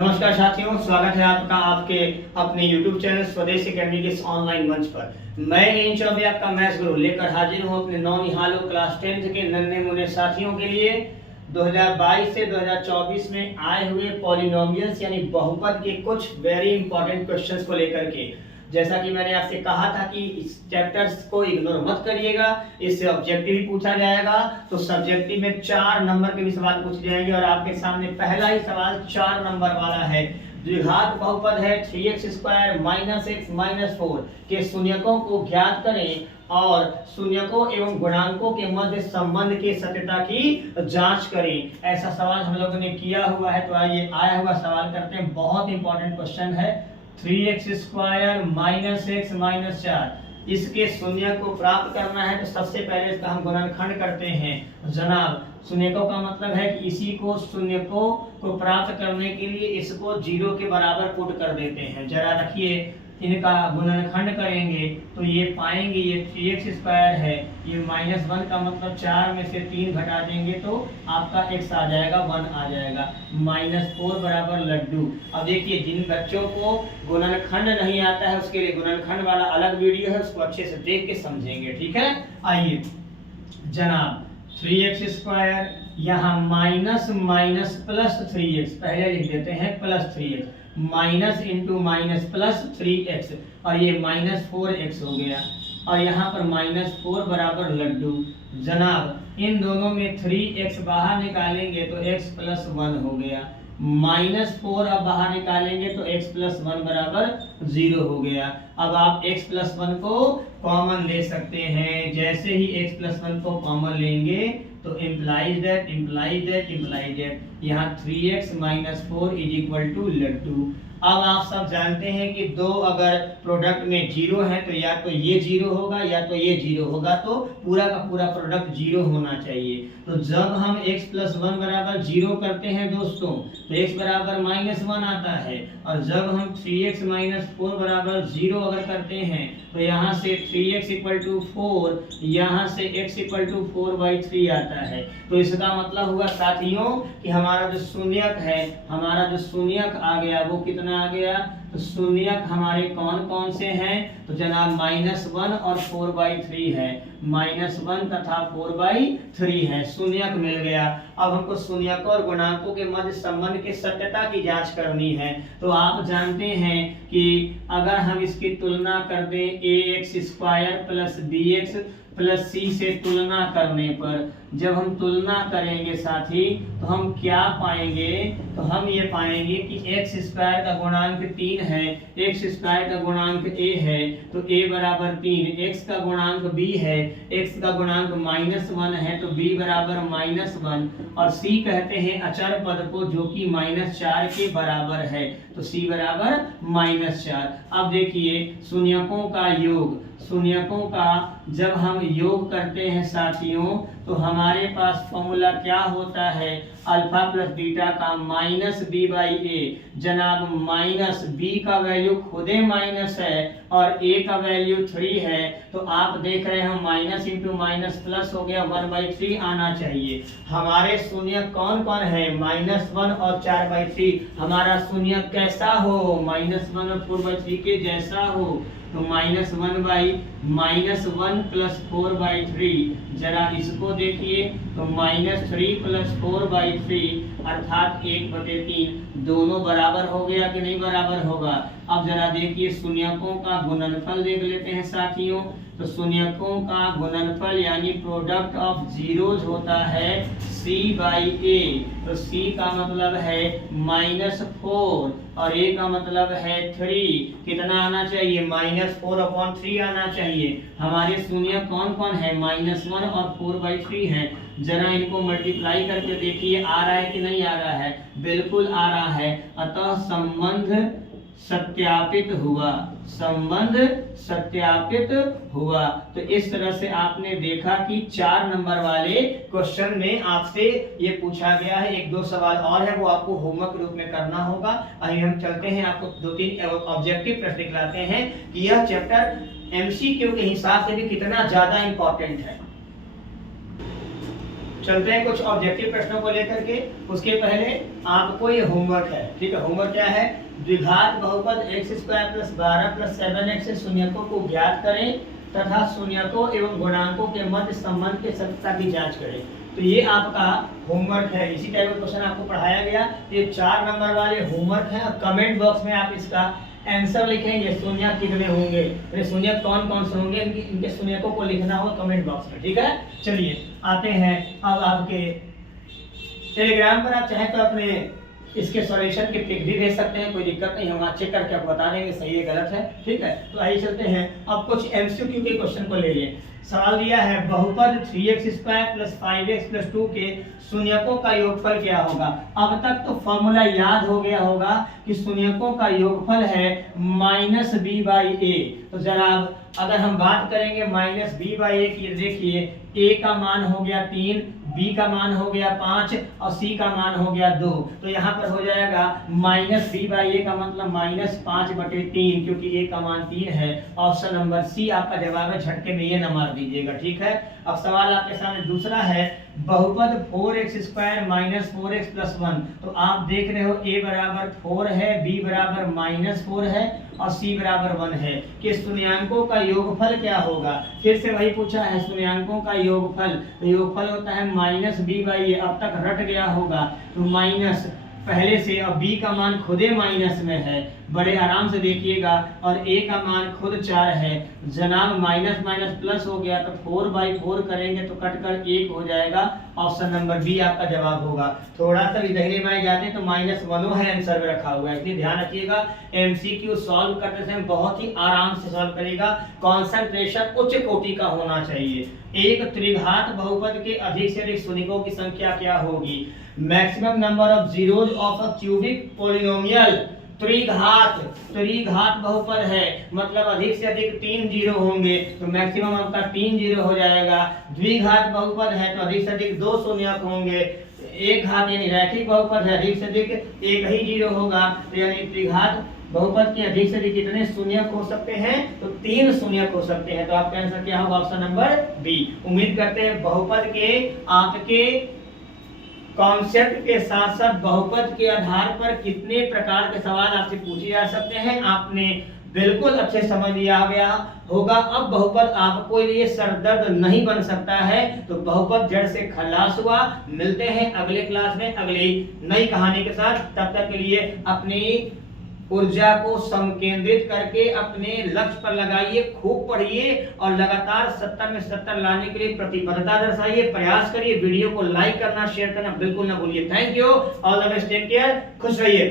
नमस्कार साथियों, स्वागत है आपका आपके अपने YouTube चैनल स्वदेश एकेडमी के इस ऑनलाइन मंच पर। मैं इन चौबे आपका मैथ्स गुरु लेकर हाजिर हूँ अपने नौनिहालों क्लास 10th के नन्हे मुन्ने साथियों के लिए 2022 से 2024 में आए हुए पॉलिनोमियल्स यानी बहुपद के कुछ वेरी इंपॉर्टेंट क्वेश्चंस को लेकर के। जैसा कि मैंने आपसे कहा था कि इस चैप्टर्स को इग्नोर मत करिएगा, इससे ऑब्जेक्टिव भी पूछा जाएगा। तो सब्जेक्टिव में 4 नंबर के भी सवाल पूछे जाएंगे और आपके सामने पहला ही सवाल 4 नंबर वाला है। द्विघात बहुपद है 3x² - x - 4 के शून्यकों को ज्ञात करें और शून्यकों एवं गुणांकों के मध्य संबंध की सत्यता की जांच करें। ऐसा सवाल हम लोगों ने किया हुआ है, तो आइए आया हुआ सवाल करते हैं। बहुत इंपॉर्टेंट क्वेश्चन है। 3x² - x - 4 इसके शून्य को प्राप्त करना है, तो सबसे पहले इसका हम गुणनखंड करते हैं। जनाब, शून्यकों का मतलब है कि इसी को शून्यकों को प्राप्त करने के लिए इसको 0 के बराबर पुट कर देते हैं। जरा रखिए, इनका गुणनखंड करेंगे तो ये पाएंगे ये 3x² है, ये -1 का मतलब 4 में से 3 घटा देंगे तो आपका x आ जाएगा, 1 आ जाएगा। -4 बराबर लड्डू। अब देखिए, जिन बच्चों को गुणनखंड नहीं आता है उसके लिए गुणनखंड वाला अलग वीडियो है, उसको अच्छे से देख के समझेंगे, ठीक है। आइए जनाब, 3x² यहाँ माइनस माइनस प्लस 3x, पहले लिख देते हैं plus 3x, minus into minus plus 3x और ये -4x हो गया। और यहाँ पर -4 बराबर लड्डू। जनाब, इन दोनों में 3x बाहर निकालेंगे तो x + 1 हो गया। -4 अब बाहर निकालेंगे तो x + 1 बराबर 0 हो गया। अब आप x + 1 को कॉमन ले सकते हैं। जैसे ही x + 1 को कॉमन लेंगे तो implies that यहाँ 3x - 4 = लड्डू। अब आप सब जानते हैं कि दो अगर प्रोडक्ट में 0 है तो या तो ये 0 होगा या तो ये 0 होगा, तो पूरा का पूरा प्रोडक्ट 0 होना चाहिए। तो जब हम x + 1 बराबर 0 करते हैं दोस्तों, तो x बराबर -1 आता है। और जब हम 3x - 4 बराबर 0 अगर करते हैं तो यहाँ से 3x = 4, यहाँ से x = 4/3 आता है। तो इसका मतलब हुआ साथियों कि हमारा जो शून्यक है, हमारा जो शून्यक आ गया वो कितना आ गया। तो शून्यक हमारे कौन कौन से हैं? तो जनाब -1 और 4/3 है। -1 तथा 4/3 है, शून्यक मिल गया। अब हमको शून्यकों और गुणांकों के मध्य संबंध की सत्यता की जांच करनी है। तो आप जानते हैं कि अगर हम इसकी तुलना कर दें ax² + bx + c से तुलना करने पर, जब हम तुलना करेंगे साथी तो हम क्या पाएंगे? तो हम ये पाएंगे कि x² का गुणांक 3 है, x² का गुणांक a है तो a बराबर 3, x का गुणांक b है, x का गुणांक -1 है तो b बराबर -1, और c कहते हैं अचर पद को जो कि -4 के बराबर है, तो c बराबर -4। अब देखिए, शून्यकों का योग, शून्यकों का जब हम योग करते हैं साथियों तो हमारे पास फॉर्मूला क्या होता है? अल्फा + बीटा का -b/a। जनाब, -b का वैल्यू खुदे माइनस है और a का वैल्यू 3 है, तो आप देख रहे हैं माइनस इंटू माइनस प्लस हो गया, 1/3 आना चाहिए। हमारे शून्य कौन कौन है? -1 और 4/3। हमारा शून्य कैसा हो? -1 और 4/3 के जैसा हो। तो -1 + 4/3, जरा इसको देखिए, तो -3 + 4/3 अर्थात 1/3, दोनों बराबर हो गया कि नहीं बराबर होगा? अब जरा देखिए, शून्यकों का गुणनफल देख लेते हैं साथियों। तो शून्यकों का गुणनफल यानी प्रोडक्ट ऑफ जीरोज होता है c/a। तो c का मतलब है -4 और a का मतलब है 3। कितना आना चाहिए? -4/3 आना चाहिए। हमारे शून्य कौन कौन है? -1 और 4/3 है। जरा इनको मल्टीप्लाई करके देखिए, आ रहा है कि नहीं आ रहा है? बिल्कुल आ रहा है। अतः संबंध सत्यापित हुआ, संबंध सत्यापित हुआ। तो इस तरह से आपने देखा कि 4 नंबर वाले क्वेश्चन में आपसे ये पूछा गया है। 1-2 सवाल और है, वो आपको होमवर्क रूप में करना होगा। आइए हम चलते हैं, आपको 2-3 ऑब्जेक्टिव प्रश्न दिखलाते हैं कि यह चैप्टर MCQ के हिसाब से भी कितना ज्यादा इंपॉर्टेंट है। चलते हैं कुछ ऑब्जेक्टिव प्रश्नों को लेकर के। उसके पहले आपको ये होमवर्क है, ठीक है। होमवर्क क्या है? द्विघात बहुपद x² + 12 + 7x से शून्यकों को ज्ञात करें तथा शून्यकों एवं गुणांकों के मध्य संबंध के सत्यता की जांच करें। तो ये आपका होमवर्क है। इसी टाइप का क्वेश्चन आपको पढ़ाया गया। ये 4 नंबर वाले होमवर्क है। और कमेंट बॉक्स में आप इसका आंसर लिखेंगे, शून्य कितने होंगे, तो शून्य कौन कौन से होंगे, इनके शून्यकों को लिखना होगा कमेंट बॉक्स में, ठीक है। चलिए आते हैं अब आपके टेलीग्राम पर। आप चाहे तो अपने इसके सॉल्यूशन के पिक भी भेज सकते हैं, कोई दिक्कत नहीं, हम चेक करके आपको बता देंगे सही है गलत है, ठीक है। तो आइए चलते हैं अब कुछ एमसीक्यू के क्वेश्चन को ले लिए। सवाल दिया है बहुपद 3x² + 5x + 2 के शून्यकों का योगफल क्या होगा। अब तक तो फॉर्मूला याद हो गया होगा कि शून्यकों का योगफल है -b/a। तो जरा अगर हम बात करेंगे -b/a की, देखिए a का मान हो गया 3, b का मान हो गया 5 और c का मान हो गया 2। तो यहाँ पर हो जाएगा -b/a का मतलब -5/3, क्योंकि a का मान 3 है। ऑप्शन नंबर सी आपका जवाब है। झटके में ये न मार दीजिएगा, ठीक है। अब सवाल आपके सामने दूसरा है बहुपद 4x² - 4x + 1। तो आप देख रहे हो a बराबर 4 है, b बराबर -4 है और c बराबर 1 है कि शून्यांकों का योगफल क्या होगा। फिर से वही पूछा है, शून्यांकों का योगफल। तो योगफल होता है -b/a। अब तक रट गया होगा तो माइनस पहले से, और b का मान खुद ही माइनस में है, बड़े आराम से देखिएगा। और a का मान खुद 4 है जनाब, माइनस माइनस प्लस हो गया तो 4/4 करेंगे तो कटकर 1 हो जाएगा। ऑप्शन नंबर बी आपका जवाब होगा। थोड़ा सा भी दाहिने बाएं जाते हैं तो -1 है आंसर में रखा हुआ है, इसलिए ध्यान रखिएगा। एमसीक्यू सॉल्व करते समय बहुत ही आराम से सॉल्व करिएगा, कंसंट्रेशन उच्च कोटि का होना चाहिए। एक त्रिघात बहुपद के अधिक से अधिक शून्यकों की संख्या क्या होगी। Maximum number of zeros of a cubic polynomial. त्रिघात बहुपद है मतलब अधिक से अधिक 3 जीरो होंगे, तो मैक्सिमम आपका 3 जीरो हो जाएगा। द्विघात बहुपद है तो अधिक से अधिक 2 शून्यक होंगे। एक घात यानी रैखिक बहुपद है, अधिक से अधिक 1 ही जीरो होगा। तो यानी त्रिघात बहुपद के अधिक से अधिक कितने शून्यक हो सकते हैं, तो 3 शून्यक हो सकते हैं। तो आपका आंसर क्या होगा, ऑप्शन नंबर बी। उम्मीद करते हैं बहुपद के आपके कॉन्सेप्ट के साथ साथ बहुपद के आधार पर कितने प्रकार के सवाल आपसे पूछे जा सकते हैं आपने बिल्कुल अच्छे समझ लिया गया होगा। अब बहुपद आपको लिए सरदर्द नहीं बन सकता है, तो बहुपद जड़ से खलास हुआ। मिलते हैं अगले क्लास में अगली नई कहानी के साथ। तब तक के लिए अपनी ऊर्जा को संकेंद्रित करके अपने लक्ष्य पर लगाइए, खूब पढ़िए और लगातार 70 में 70 लाने के लिए प्रतिबद्धता दर्शाइए, प्रयास करिए। वीडियो को लाइक करना, शेयर करना बिल्कुल ना भूलिए। Thank you, all the best, take care, खुश रहिए।